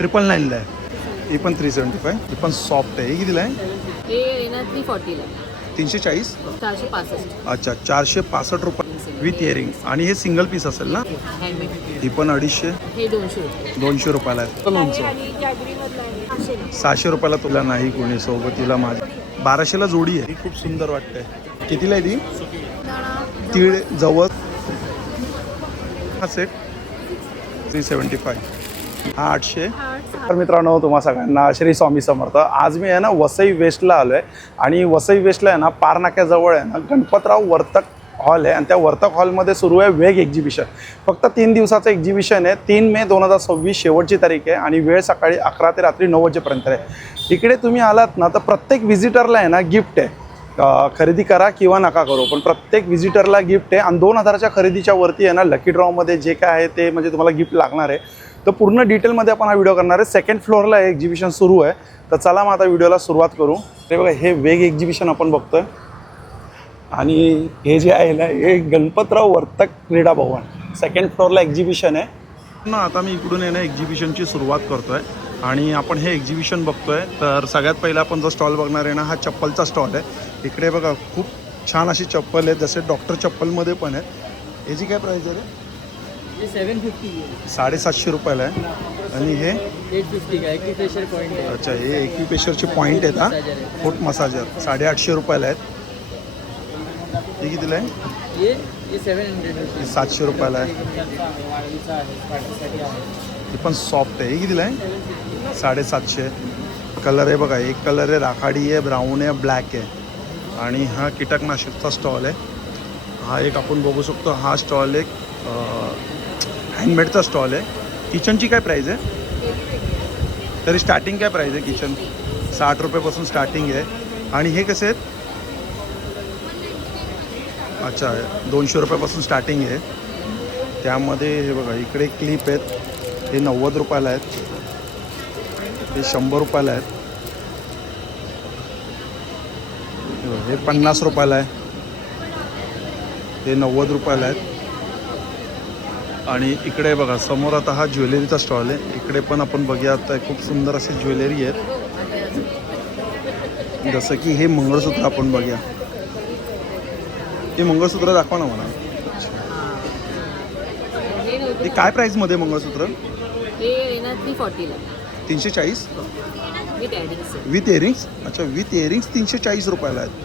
999ला आहे. ही पण 375. ही पण सॉफ्ट आहे. ही कितीला आहे? हे येणार 340 ला. 340. 465. अच्छा 465 रुपये विथ इयरिंग. आणि हे सिंगल पीस असेल ना? हँडमेड. ही पण 250. हे 200 रुपये. 200 रुपयाला आहे. लोणचं आणि जॅगरी मधला आहे 600 रुपयाला. तुला नाही कोणी सोबतीला माझ्या 1200ला जोडी आहे. ही खूप सुंदर वाटते. कितीला आहे ती? तीळ जवळ हा सेट 375. हा 800. तर मित्रांनो तुम्हा सगळ्यांना श्री स्वामी समर्थ. आज मी आहे ना वसई वेस्टला आलो आहे. आणि वसई वेस्टला आहे ना पारनाक्याजवळ आहे ना गणपतराव वर्तक हॉल आहे. आणि त्या वर्तक हॉलमध्ये सुरू आहे वेग एक्झिबिशन. फक्त 3 दिवसाचं एक्झिबिशन आहे. 3 मे 2026 शेवटची तारीख आहे. आणि वेळ सकाळी 11 ते रात्री 9 वाजेपर्यंत आहे. इकडे तुम्ही आलात ना तर प्रत्येक व्हिजिटरला आहे ना गिफ्ट आहे. खरेदी करा किंवा नका करू पण प्रत्येक व्हिजिटरला गिफ्ट आहे. आणि 2000च्या खरेदीच्या वरती आहे ना लकी ड्रॉमध्ये जे काय आहे ते म्हणजे तुम्हाला गिफ्ट लागणार आहे. तर पूर्ण डिटेलमध्ये आपण हा व्हिडिओ करणार आहे. 2nd फ्लोअरला एक्झिबिशन सुरू आहे. तर चला मग आता व्हिडिओला सुरुवात करू. ते बघा हे वेग एक्झिबिशन आपण बघतोय. आणि हे जे आहे ना हे गणपतराव वर्तक क्रीडा भवन 2nd फ्लोअरला एक्झिबिशन आहे ना. आता मी इकडून आहे ना एक्झिबिशनची सुरुवात करतोय. आणि आपण हे एक्झिबिशन बघतोय. तर सगळ्यात पहिला आपण जो स्टॉल बघणार आहे ना हा चप्पलचा स्टॉल आहे. इकडे बघा खूप छान अशी चप्पल आहे. जसे डॉक्टर चप्पलमध्ये पण आहे. याची काय प्राईस आहे रे? 750 750 रुपयाला आहे. आणि हे 850 का एक्युप्रेशर पॉइंट आहे. अच्छा हे एक्युप्रेशरचे पॉईंट आहेत. हा फूट मसाजर 850 रुपयाला आहेत. हे कितीला आहे? ये 700 700 रुपयाला आहे. ही पण सॉफ्ट आहे. ही कितीला आहे? 750. कलर आहे बघा. एक कलर आहे राखाडी आहे, ब्राऊन आहे, ब्लॅक आहे. आणि हा कीटकनाशकचा स्टॉल आहे. हा एक आपण बघू शकतो. हा स्टॉल एक हँडमेडचा स्टॉल आहे. किचनची काय प्राईज आहे? तरी स्टार्टिंग काय प्राईज आहे किचन? 60 रुपयापासून स्टार्टिंग आहे. आणि हे कसे आहेत? अच्छा 200 रुपयापासून स्टार्टिंग आहे. त्यामध्ये हे बघा इकडे क्लिप आहेत. हे 90 रुपयाला आहेत. हे 100 रुपयाला आहेत. हे 50 रुपयाला आहे. हे 90 रुपयाला आहेत. आणि इकडे बघा समोर आता हा ज्वेलरीचा स्टॉल आहे. इकडे पण आपण बघूया आता खूप सुंदर अशी ज्वेलरी आहेत. जसं की हे मंगळसूत्र आपण बघूया. हे मंगळसूत्र दाखवा ना मला. हे काय प्राईसमध्ये मंगळसूत्र? हे येणार 340 ला. 340 विथ ॲडिंग्स. With earrings. अच्छा विथ इयरिंग्स 340 रुपयाला आहेत.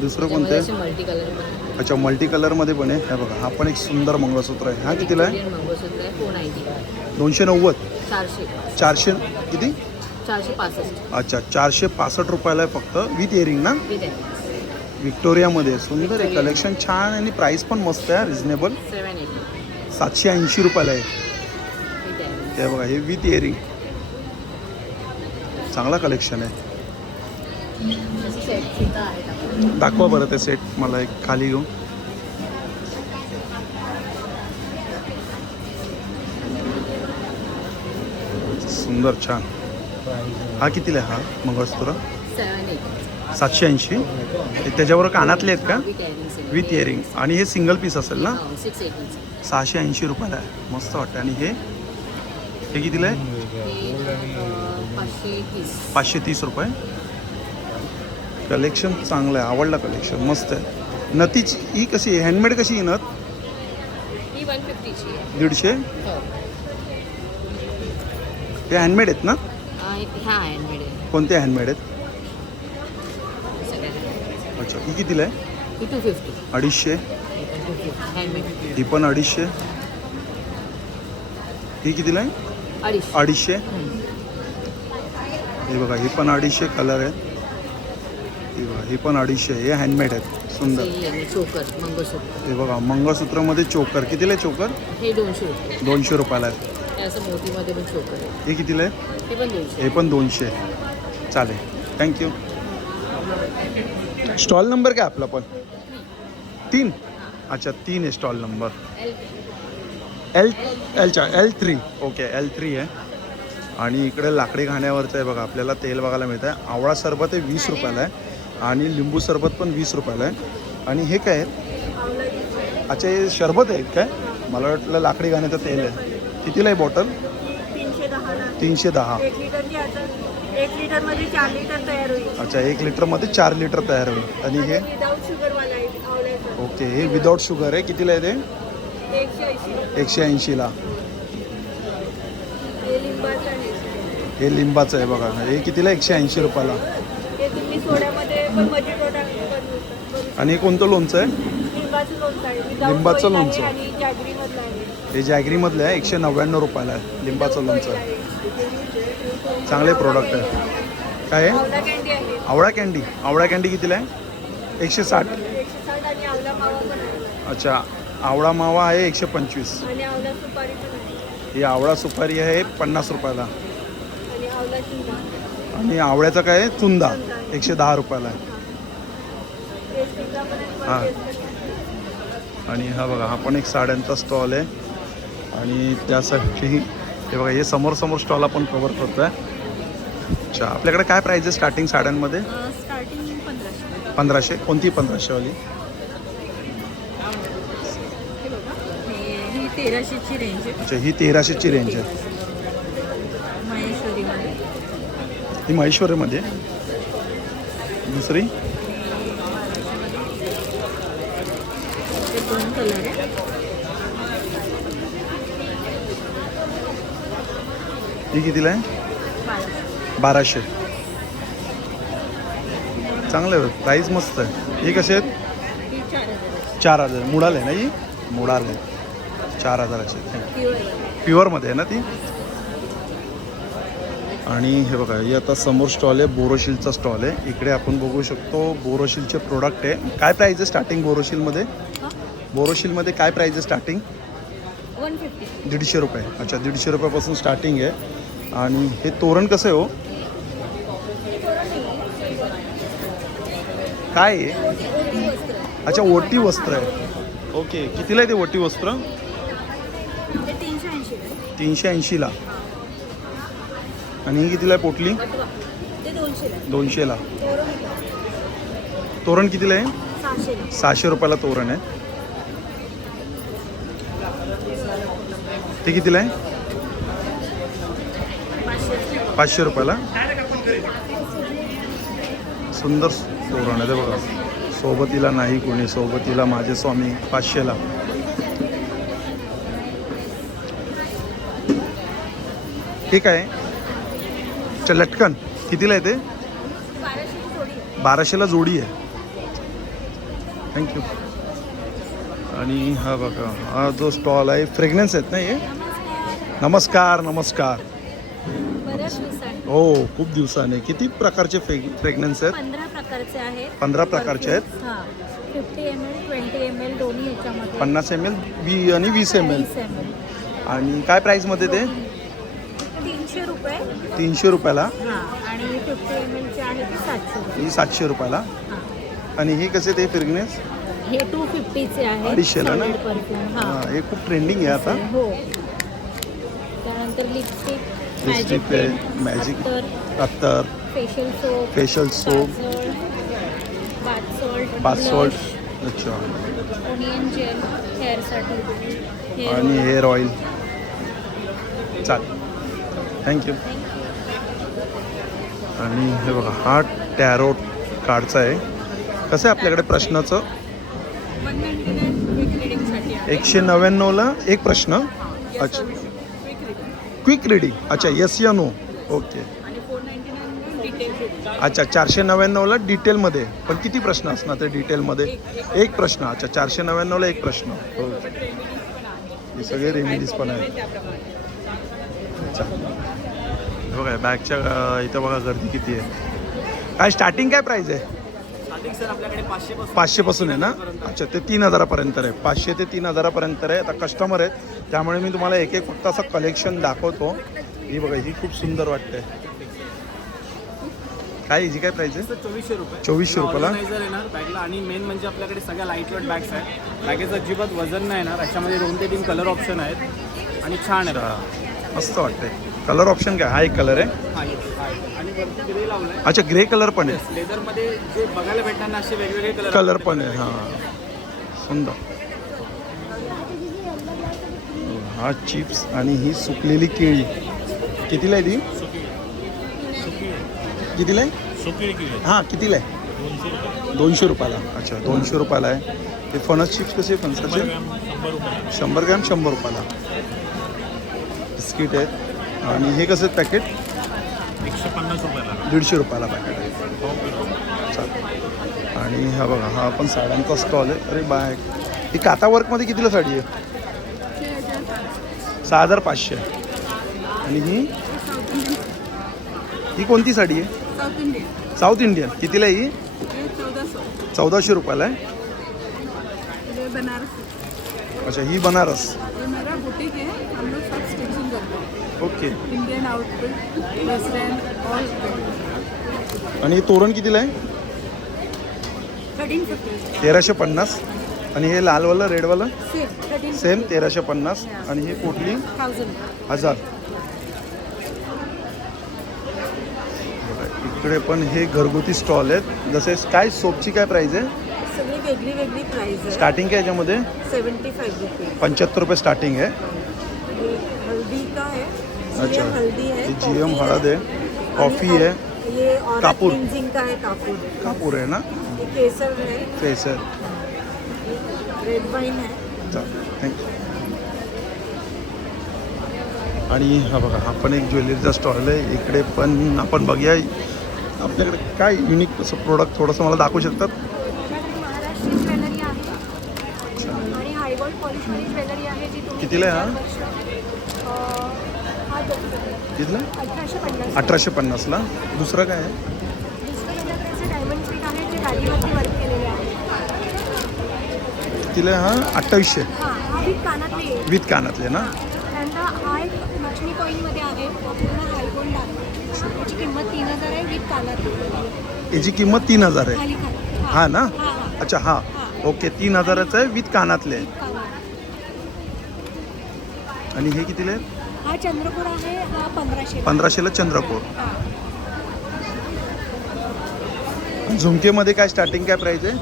दुसरं कोणतं आहे? Multi colour. अच्छा मल्टी कलरमध्ये पण आहे. हे बघा हा पण एक सुंदर मंगळसूत्र आहे. हा कितीला आहे? मंगळसूत्र आहे 490. 290. 400. 400 किती? 465. अच्छा 465 रुपयाला आहे फक्त विथ इयरिंग ना. विथ ॲडिंग्स. विक्टोरियामध्ये सुंदर आहे. कलेक्शन छान आणि प्राईस पण मस्त आहे. रिजनेबल. 780. 780 रुपयाला आहे. विथ ॲडिंग्स. ते बघा हे विथ इयरिंग. चांगला कलेक्शन आहे. तशी सेटसुद्धा आहेत आपल्याकडे. दाखवा बरं ते सेट मला एक खाली घेऊन. सुंदर छान. हा कितीला आहे हा मंगळसूत्र? 780. 780. त्याच्यावर कानातले आहेत का? विथ ॲडिंग्स. With earring. आणि हे सिंगल पीस असेल ना? 680. 680 रुपयाला आहे. मस्त वाटतं. आणि हे कितीला आहे? 530. 530 रुपये. कलेक्शन चांगलं आहे. आवडलं कलेक्शन मस्त आहे. नथीची ही कशी आहे? हँडमेड कशी आहे नथ? ही 150 ची आहे. 150. हो. ते हँडमेड आहेत ना? हा हँडमेड आहे. कोणते हँडमेड आहेत? सगळ्या. अच्छा ही कितीला आहे? ही 250. 250. हँडमेड. ही पण 250. ही कितीला आहे? 250. हे बघा ही पण 250 कलर आहेत. ही बघा ही पण 250. हे हँडमेड आहेत सुंदर. चोकर मंगळसूत्र. हे बघा मंगळसूत्रामध्ये चोकर. कितीला आहे चोकर? हे 200 रुपये. 200 रुपयाला आहेत. हे असं मोतीमध्ये पण चोकर आहे. हे कितीला आहे? हे पण 200. हे पण 200. चालेल थँक्यू. स्टॉल नंबर काय आपला पण? 3. अच्छा 3 आहे stall number. L3. Okay L3 आहे. आणि इकडे लाकडी घाण्यावरचं आहे बघा. आपल्याला तेल बघायला मिळतं आहे. आवळा सरबत आहे 20 रुपयाला आहे. आणि लिंबू सरबत पण 20 रुपयाला आहे. आणि हे काय आहे? अच्छा हे शरबत आहेत काय? मला वाटलं लाकडी घाण्याचं तेल आहे. कितीला आहे बॉटल? 310 310. 1 लिटरची आता 1 लिटरमध्ये 4 लिटर तयार होईल. अच्छा, 1 लिटरमध्ये 4 लिटर तयार होईल. आणि हे विदाऊट शुगरवाला आहे आवळ्याचं. ओके, हे विदाऊट शुगर आहे. कितीला आहे ते? 180. 180ला. हे लिंबाचं आहे. हे लिंबाचं आहे बघा. हे कितीला? 180 रुपयाला. हे तुम्ही सोड्यामध्ये पण मजिटो टाकून आणि हे कोणतं लोणचं आहे? लिंबाचं लोणचं आहे. लिंबाचं Without oil लोणचं. आहे आणि जॅगरीमधलं आहे. हे जॅगरीमधलं आहे. 199 रुपयाला आहे लिंबाचं Without लोणचं. oil आहे. चांगले प्रोडक्ट आहे. काय आहे? आवळा कँडी आहे. आवळा कँडी. आवळा कँडी कितीला आहे? 160. 160 आणि आवळा मावा पण आहे. अच्छा, आवळा मावा आहे 125. आणि आवळा सुपारी पण आहे. ही आवळा सुपारी आहे 50 रुपयाला. आणि आवळा चिंचा. आणि आवळ्याचा काय आहे? चुंदा 110 रुपयाला आहे. टेस्टिंगला पण आहे. हां. टेस्ट पण आहे. आणि हा बघा, हा पण एक साड्यांचा स्टॉल आहे. आणि त्यासाठी हे बघा, हे समोर स्टॉल आपण कवर करतो आहे. अच्छा, आपल्याकडे काय प्राईज आहे स्टार्टिंग साड्यांमध्ये? स्टार्टिंग 1500. 1500. कोणती 1500वाली? हे बघा, ही 1300ची रेंज आहे. अच्छा, ही 1300ची रेंज आहे. महेश्वरीमध्ये. ही महेश्वरीमध्ये. दुसरी? ते 2 कलर आहे. ही कितीला आहे? 1200. चांगलं आहे, प्राईस मस्त आहे. ही कशी आहेत? ही 4000. 4000. मुडाल आहे ना ही? मुडाल आहे. 4000ची. प्युअरमध्ये आहे ना ती? आणि हे बघा, हे आता समोर स्टॉल आहे, बोरोशिलचा स्टॉल आहे. इकडे आपण बघू शकतो बोरोशिलचे प्रोडक्ट आहे. काय प्राईज आहे स्टार्टिंग बोरोशिलमध्ये? बोरोशिलमध्ये काय प्राईज आहे स्टार्टिंग? 150. 150 रुपये. अच्छा, 150 रुपयापासून स्टार्टिंग आहे. आणि हे तोरण कसं आहे हो? काय आहे? अच्छा, ओटी वस्त्र आहे. ओके, कितीला आहे ते ओटी वस्त्र? ते 380 आहे. 380ला. आणि ही कितीला आहे पोटली? ते 200 आहे. 200ला. तोरण तोरण कितीला आहे? 600 आहे. 600 रुपयाला तोरण आहे. ते कितीला आहे? 500 रुपयाला. सुंदर तोरण आहे ते बघा. सोबतीला नाही कोणी, सोबतीला माझे स्वामी. 500ला. ठीक आहे. अच्छा, लटकन कितीला आहे ते? 1200ची जोडी आहे. 1200ला जोडी आहे. थँक्यू. आणि हा बघा, हा जो स्टॉल आहे, फ्रेग्रन्स आहेत ना हे? नमस्कार. नमस्कार. बऱ्याच दिवसांनी हो, खूप दिवसाने. किती प्रकारचे फ्रेग्रन्स आहेत? 15 प्रकारचे आहेत. 15 प्रकारचे आहेत. हां, 50 ml 20 ml दोन्ही ह्याच्यामध्ये. 50 ml आणि 20 ml. 20 ml. आणि काय प्राईसमध्ये ते? 300 रुपये. 300 रुपयाला. हां, आणि 50 ml चे आहे ते 700 रुपये. ही 700 रुपयाला. हां, आणि ही कसे ते फ्रेग्रन्स? हे 250चे आहे. 250 ला ना? Solid perfume. हां. हां, हे खूप ट्रेंडिंग आहे आता. हो. त्यानंतर लिपस्टिक, लिपस्टिक आहे, मॅजिक अत्तर, facial soap, facial soap, bath salt. अच्छा. ओनियन जेल हेअरसाठी. आणि हेअर ऑइल. चालेल, थँक्यू. आणि हे बघा, हा टॅरोट कार्डचा आहे. कसं आहे आपल्याकडे प्रश्नाचं? 199 रिडिंगसाठी आहे. 199ला एक प्रश्न. अच्छा, क्विक रीडिंग. अच्छा, येस या नो. ओके. आणि 499 डिटेल. अच्छा, 499ला डिटेलमध्ये. पण किती प्रश्न असणार ते डिटेलमध्ये? एक प्रश्न. अच्छा, 499ला एक प्रश्न. हो, हे सगळे रेमेडीज पण आहेत. अच्छा, बघा बॅगच्या इथं बघा गर्दी किती आहे. काय स्टार्टिंग काय प्राईस आहे? स्टार्टिंग सर आपल्याकडे 500 500पासून आहे ना? अच्छा, ते 3000पर्यंत आहे. 500 ते 3000पर्यंत आहे. आता कस्टमर आहेत त्यामुळे मी तुम्हाला एक फक्त असं कलेक्शन दाखवतो. ही बघा, ही खूप सुंदर वाटते. काय हिची काय प्राईस आहे? 2400 रुपये. 2400 रुपयाला. ऑर्गनायझर येणार बॅगला. आणि मेन म्हणजे आपल्याकडे सगळ्या लाईट वेट बॅग्स आहेत. बॅगेचं अजिबात वजन नाही येणार. याच्यामध्ये 2 ते 3 कलर ऑप्शन आहेत आणि छान आहे. मस्त वाटते. कलर ऑप्शन काय? हा एक कलर आहे. आणि वरती ग्रे लावलाय. अच्छा, ग्रे कलर पण आहे. लेदरमध्ये जे बघायला भेटणार ना असे वेगवेगळे कलर पण आहे. हां, सुंदर. हा चिप्स आणि ही सुकलेली केळी. कितीला आहे ती? कितीला आहे? हां कितीला आहे? 200 रुपयाला. अच्छा 200 रुपयाला आहे. ते फणस चिप्स कसे फणसाचे? 100 ग्रॅम 100 रुपयाला. बिस्किट आहेत. आणि हे कसं पॅकेट? 150 रुपयाला. 150 रुपयाला पॅकेट आहे. चालेल. आणि हा बघा हा पण साड्यांचा स्टॉल आहे. अरे बाय, ही काता वर्कमध्ये कितीला साडी आहे? 6500. आणि ही कोणती साडी आहे? South Indian. South Indian. कितीला आहे ही? ये 1400. 1400 रुपयाला आहे. ये बनारसी. अच्छा ही बनारस. ये मेरा बुटीक है, हम लोग सब स्टिचिंग करते हैं. Okay. Indian outfit, western, all. आणि हे तोरण कितीला आहे? 1350. 1350. आणि हे लालवालं रेडवालं सेम सेम 1350. आणि हे पोटली 1000. 1000. बघा इकडे पण हे घरगुती स्टॉल आहेत. जसे काय सोपची काय प्राईस आहे? सगळी वेगळी वेगळी प्राइस आहे. स्टार्टिंग काय याच्यामध्ये? 75 रुपये. 75 रुपये स्टार्टिंग आहे. ये हल्दी का है. अच्छा. GM हल्दी है. GM कॉफी हळद आहे. आणि कॉफी आहे. ये और कापूर. क्लिंजिंग का है कापूर. कापूर आहे ना? ये केसर है. फेसर. रेड वाइन है. थँक्यू. आणि हा बघा हा पण एक ज्वेलरीचा स्टॉल आहे. इकडे पण आपण बघूया आपल्याकडे काय युनिक असं प्रोडक्ट थोडंसं मला दाखवू शकतात? महाराष्ट्रीयन ज्वेलरी आहे आणि हायगोल्ड पॉलिशवाली ज्वेलरी आहे जी तुम्ही कितीला आहे हा? हा कितीला? 1850. 1850ला. दुसरं काय आहे? दुसरं माझ्याकडे असे डायमंड पीठ आहे जे दागीवरती वर्क केलेले आहे. कितीला आहे हा? 2800 हां हा विथ कानातले आहे. विथ कानातले ना? त्यानंतर हा एक लक्ष्मी कॉईनमध्ये आहे. हा पूर्ण हायगोल्ड आहे. त्याची किंमत 3000 आहे विथ कानातले. याची किंमत 3000 आहे. खाली खाली हा ना? हां हां अच्छा हा. ओके 3000चं आहे विथ कानातले. कानात. आणि हे कितीला आहे? हा चंद्रकोर आहे. हा 1500. 1500ला चंद्रकोर. हां झुमकेमध्ये काय स्टार्टिंग काय प्राईस आहे?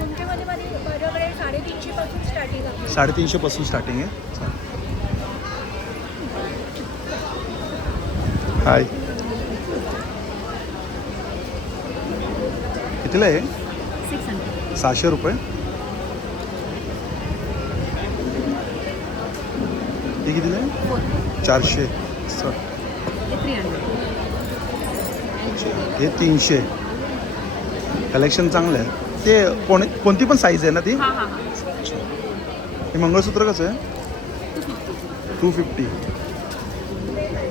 तुमच्यामध्ये माझ्याकडे 350 पासून स्टार्टिंग आहे. 350 पासून स्टार्टिंग आहे. चालेल. हाय कितीला आहे? 600. 600 रुपये. हे कितीला आहे? 400. हे 300. कलेक्शन चांगलं आहे. ते कोणती पण साईज आहे ना ती? हां हां हां. हे मंगळसूत्र कसं आहे? 250.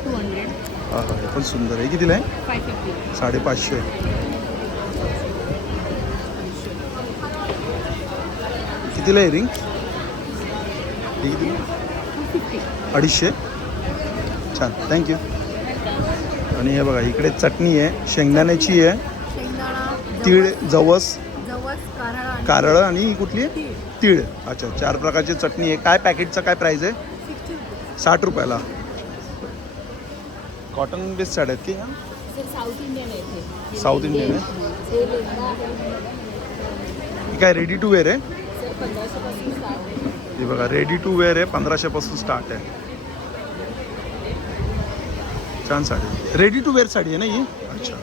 200. हा हा हे पण सुंदर आहे. कितीला आहे? 550. 550. कितीला आहे रिंग? हे किती? 250. छान थँक्यू. आणि हे बघा इकडे चटणी आहे. शेंगदाण्याची आहे. शेंगदाणा, तीळ, जवस, जवस, कारळा, कारळ आणि ही कुठली आहे? तीळ. अच्छा 4 प्रकारची चटणी आहे. काय पॅकेटचा काय प्राईस आहे? 60 रुपयाला. कॉटन बेस्ड साड्या आहेत की ह्या? सर साऊथ इंडियन आहे इथे. साऊथ इंडियन आहे. हे लेहंगा आहे. ही काय रेडी टू वेअर आहे? सर 1500 पासून स्टार्ट आहे. ही बघा रेडी टू वेअर आहे. 1500 पासून स्टार्ट आहे. छान sari. Ready to wear sari आहे ना ही? अच्छा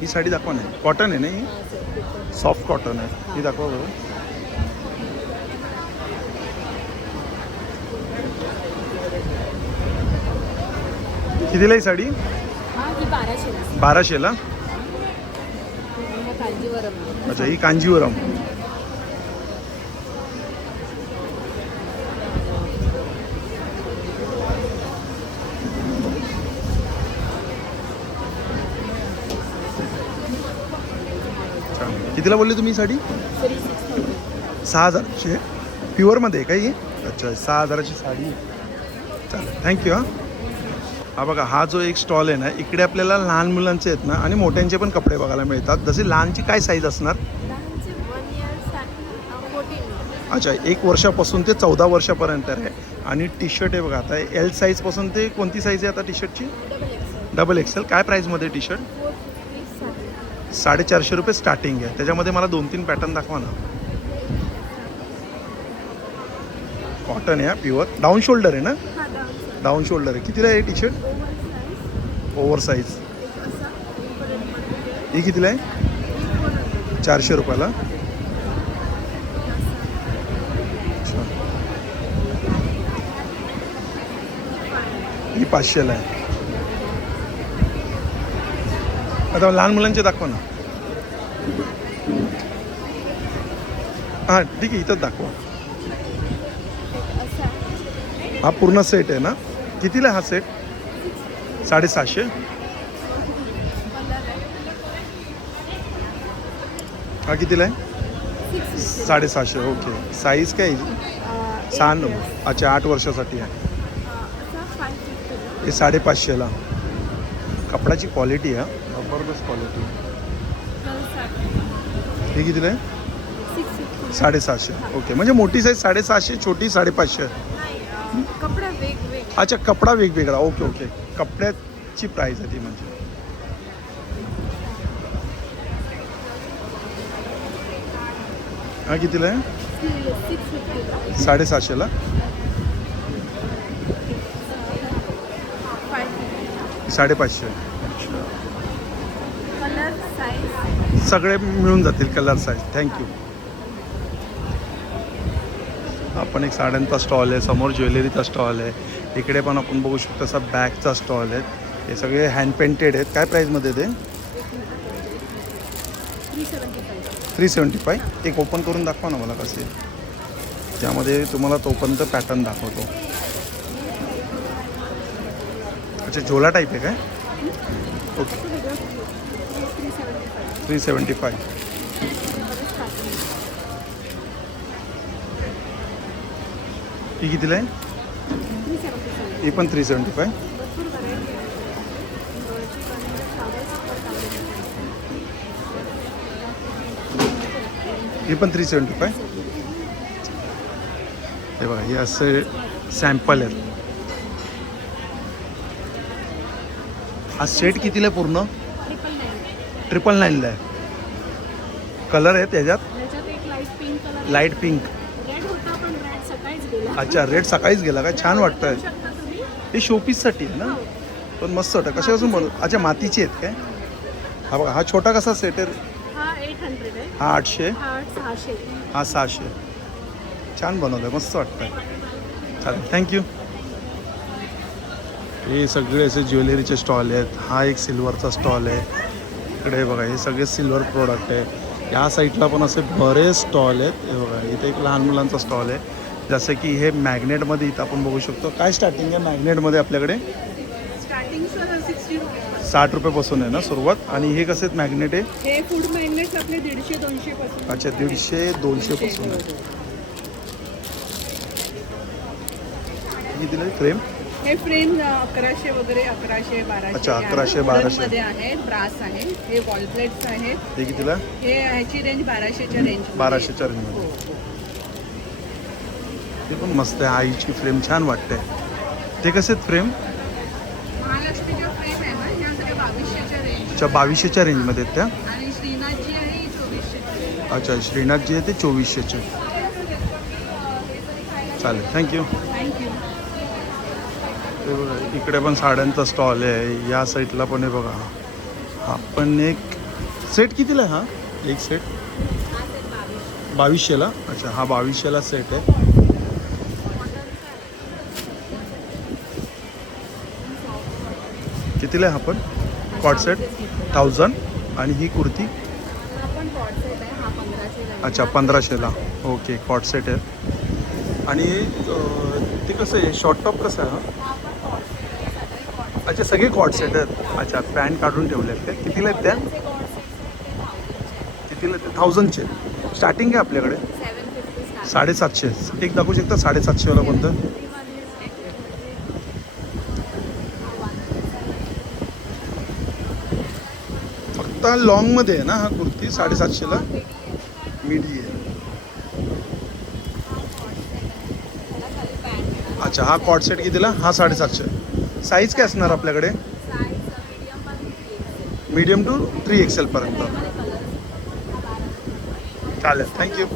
ही साडी दाखवा ना. कॉटन आहे ना ही? सॉफ्ट कॉटन आहे. ही दाखवा बघा. कितीला ही साडी? हां ही 1200. 1200ला. हा कांजीवरम. अच्छा ही कांजीवरम. कितीला बोलले तुम्ही साडी? तरी 6000. 6000ची. प्युअरमध्ये आहे का ही? अच्छा 6000ची साडी. चालेल थँक्यू. हा बघा हा जो एक स्टॉल आहे ना इकडे आपल्याला लहान मुलांचे आहेत ना आणि मोठ्यांचे पण कपडे बघायला मिळतात. जसे लहानची काय साईज असणार? लहानचे 1 year 14. अच्छा 1 वर्षापासून ते 14 वर्षापर्यंत आहे. आणि टी शर्ट आहे बघा आता एल साईजपासून ते कोणती साईज आहे आता टी शर्टची? Double XL. काय प्राईजमध्ये टी शर्ट? 450 रुपये स्टार्टिंग आहे. त्याच्यामध्ये मला 2-3 पॅटर्न दाखवा ना. कॉटन आहे प्युअर. डाऊन शोल्डर आहे ना? हा डाऊन डाऊन शोल्डर आहे. कितीला आहे टी शर्ट? Oversize. ही कितीला आहे? 400 रुपयाला. अच्छा. ही 500ला आहे. आता लहान मुलांचे दाखवा ना. हां ठीक आहे, इथंच दाखवा. हा पूर्ण सेट आहे ना? कितीला आहे हा सेट? 750. हा कितीला आहे? 750. ओके. साईज काय आहे? 6. अच्छा 8 वर्षासाठी आहे. हे 550ला. कपड्याची क्वालिटी आहे, जबरदस्त क्वालिटी. हे कितीला आहे? 750. ओके, म्हणजे मोठी साईज 750, छोटी 550. कपडा वेगवेगळे. अच्छा कपडा वेगवेगळा. ओके ओके, कपड्याची प्राईस आहे ती म्हणजे. हा कितीला आहे? 750ला. 550. कलर साईज सगळे मिळून जातील कलर साईज. थँक्यू. आपण एक साड्यांचा स्टॉल आहे, समोर ज्वेलरीचा स्टॉल आहे. इकडे पण आपण बघू शकतो असा बॅगचा स्टॉल आहे. हे सगळे हँड पेंटेड आहेत. काय प्राईजमध्ये ते? 375. एक ओपन करून दाखवा ना मला कसे. त्यामध्ये तुम्हाला तोपर्यंत पॅटर्न दाखवतो. अच्छा झोला टाईप आहे काय? ओके. 375. ही कितीला आहे? ही पण 375. ही पण 375. हे बघा हे असे सॅम्पल आहेत. हा सेट कितीला आहे पूर्ण? 999ला आहे. कलर आहे त्याच्यात? एक light pink colour, light pink. Red होता पण रेड सकाळीच गेला. अच्छा रेड सकाळीच गेला काय? छान वाटतंय. शकता तुम्ही. हे शोपीससाठी आहे ना? पण मस्त वाटतं. कशापासून बनव? अच्छा मातीची आहेत काय? हा बघा हा छोटा कसा सेट आहे? हा 800 आहे. हा 800. हा 600. हा 600. छान बनवलं आहे, मस्त वाटतं आहे. चालेल थँक्यू. हे सगळे असे ज्वेलरीचे स्टॉल आहेत. हा एक सिल्वरचा स्टॉल आहे. इकडे बघा हे सगळे सिल्वर प्रोडक्ट आहे. या साईडला पण असे बरेच स्टॉल आहेत. हे बघा इथे एक लहान मुलांचा स्टॉल आहे. जसं की हे मॅग्नेटमध्ये इथं आपण बघू शकतो. काय स्टार्टिंग आहे मॅग्नेटमध्ये आपल्याकडे? स्टार्टिंग सर 60 रुपये. 60 रुपयापासून आहे ना सुरुवात. आणि हे कसे आहेत मॅग्नेट आहे? हे फूड मॅग्नेट्स आपले 150-200 पासून. अच्छा 150-200 पासून आहे. कितीला फ्रेम? हे फ्रेम 1100 वगैरे 1100 1200. अच्छा, 1100, 1200 मध्ये आहेत. ब्रास आहे. हे वॉल प्लेट्स आहेत. हे कितीला? हे ह्याची रेंज 1200च्या रेंज. 1200च्या रेंजमध्ये. ते पण मस्त आहे. आईची फ्रेम छान वाटते. ते कसे आहेत फ्रेम? महालक्ष्मीच्या फ्रेम आहे ना, ह्या सगळ्या 2200च्या रेंज. अच्छा 2200च्या रेंजमध्ये आहेत त्या. आणि श्रीनाथची आहे ही 2400ची. अच्छा श्रीनाथ जे आहे ते 2400चे. चालेल थँक्यू. थँक्यू. ते बघा इकडे पण साड्यांचा स्टॉल आहे. या साईडला पण आहे बघा. हा पण एक सेट कितीला आहे हा? एक सेट 2200ला. अच्छा हा 2200ला सेट आहे. कितीला आहे हा पण? Cot set 1000. आणि ही कुर्ती? आपण कॉट सेट आहे. हा 1500 अच्छा 1500ला. ओके कॉट सेट आहे. आणि ते कसं आहे शॉर्ट टॉप कसं आहे हा? अच्छा सगळे कॉट सेट आहेत. अच्छा पॅन्ट काढून ठेवले आहेत त्या. कितीला आहेत त्या? कितीला ते 1000चे स्टार्टिंग आहे आपल्याकडे. 750. एक दाखवू शकता 750वाला कोणतं? फक्त लॉंगमध्ये आहे ना हा कुर्ती 750ला? मिडी आहे. अच्छा हा कॉट सेट कितीला? हा 750. साईज काय असणार आपल्याकडे? मीडियम टू 3XL पर्यंत. चालेल थँक्यू.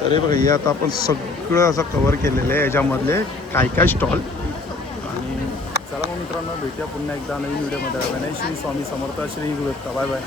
तर हे बघा हे आता आपण सगळं सगळं असं कवर केलेलं आहे याच्यामधले काय काय स्टॉल. आणि चला मग मित्रांनो भेटूया पुन्हा एकदा नवीन व्हिडिओमध्ये. श्री स्वामी समर्थ, श्री गुरुदत्त. Bye bye.